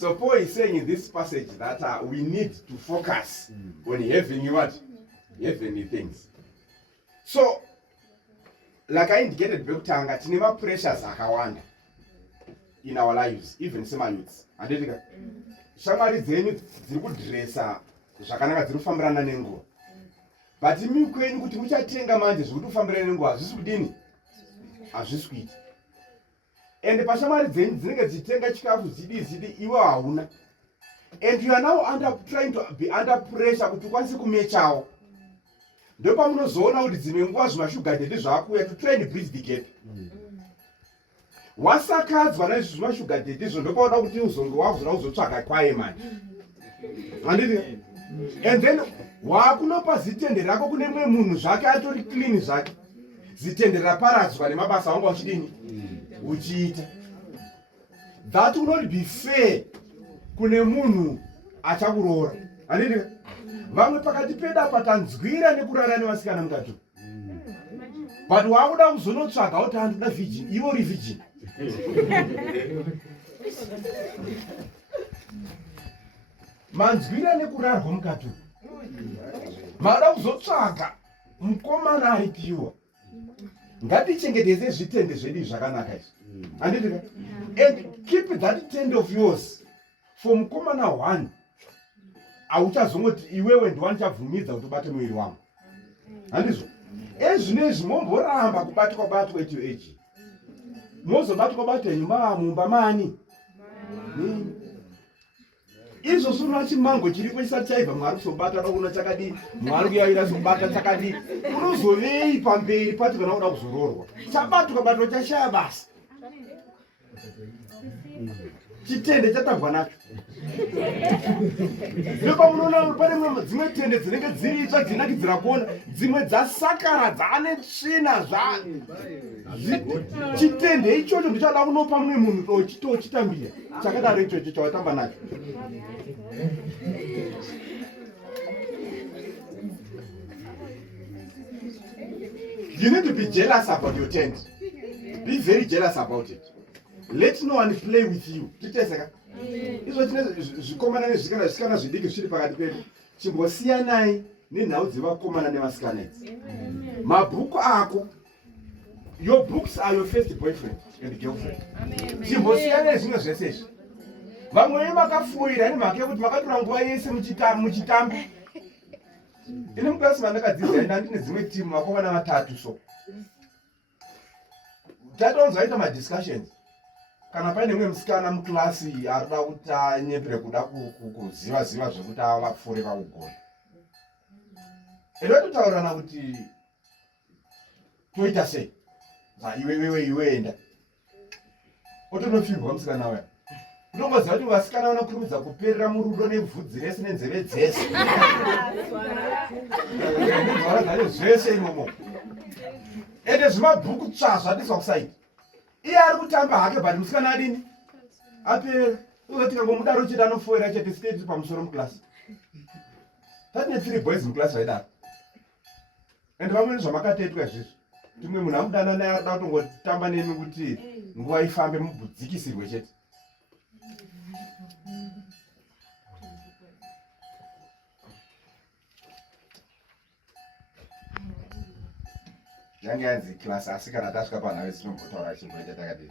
So Paul is saying in this passage that we need to focus on heavenly what? Heavenly things. So, like I indicated bekutanga, tinema pressures akawanda in our lives, even sema youths. Andika shamari dzenyu dziri kudressa zvakanaka dziri kufambirana nenguva. But imi kwenyu kuti muchatenga manje zviri kufambirana nenguva hazvisi kudini? Hazvisi kuita. And pashamari dzenyu dzinenge dzichitenga chikafu zidi iwe hauna. And you are now trying to be under pressure kuti ukwanise kumechawo. Ndopa munozoona kuti dzimwe nguva zvimashuga daddy zvakuya to try and bridge the gap. Wasakadzwa naizvo zvimashuga daddy izvo ndopaona kuti uzonge wazora uzotsvaga kwaye manje. Handiti? And then wakunopa zitende rako kune mumwe munhu zvake atori clean zvake. Zitende raparadzwa nemabasa angu uchidini? Uchiita. That will not be fair kune munhu achakuroora. Handiti? Vamwe pakati peda patanzwira nekurara nevasikana mutatu. But wakuda kuzonotsvaga kuti andoda virgin, iwe uri virgin. Manzwira nekurarwa mukatu. Mada kuzotsvaga mukomana ari pure. Ngatichengetedze zvitende zvedu zvakanaka izvi. Handiti? And keep that tend of yours for mukomana one. Auchazongoti iwewe ndiwanichabvumidza kuti ubate mwiri wangu. Handizvo? Ezvinezvi momboramba kubatwa at your age. Mozobatwa mumba mani. Izvo suna chimango chiripo chisati chaibva Mwari kusobata kuno chakadii, Mwari kuyaira sobata chakadii. Unozovei pamberi pati kana uda kuzororwa. Chabatwa chashaya basa. Chitende chatambwa nacho. Ndopa munoona pane dzimwe tende dzinenge dziritsva dzinakidzira kuona, dzimwe dzasakara dzane tsvina chitende ichocho ndichada kunopa mumwe munhu tochitambira chakadaro ichocho chawatamba nacho. You need to be jealous about your tent. Be very jealous about it. Let no one play with you. Titeseka. Izvo zvikomana nezvisikana zvidiki zviri pakati pedu. Chimbosiyanai nenhau dzevakomana nevasikana idzi. Mabhuku ako. Your books are your first boyfriend and girlfriend. Chimbosiyanai zvimwe zvese izvi. Vamwe makafuira nemhaka yekuti makatora nguva yese muchitambi. Ine mukilasi mandakadzidza enda ndine dzimwe timu vakomana vatatu so. Tataunzaita madiscussions. Kana paine mumwe musikana mukilasi arikuda kuti anyepere kuda kuziva zvekuti avapfuure pakugona. Endo totaurirana kuti toita sei? Iwe enda. Otonofirwa musikana waya. Unomboziva kuti vasikana vanokurumidza kuperera murudo nebvudzi rese nenzeve dzese. Zvese imomo. Ende zvimabhuku tsvazva ndizva kusaidi. Iye ari kutamba hake but musikana adini? Apera. Uzoti kangomudaro chete anofoira chete skate pamusoro mukilasi. Tatine 3 boys mukilasi vaidaro. And vamwe zvamakatetwa izvizvi. Tumwe munhu amudana naye arida kutongotamba nemi kuti nguva ifambe mubudzikisirwe chete. Yange yanzi class asikana tasvika panhau dzinombotaura chimwe chatakadii.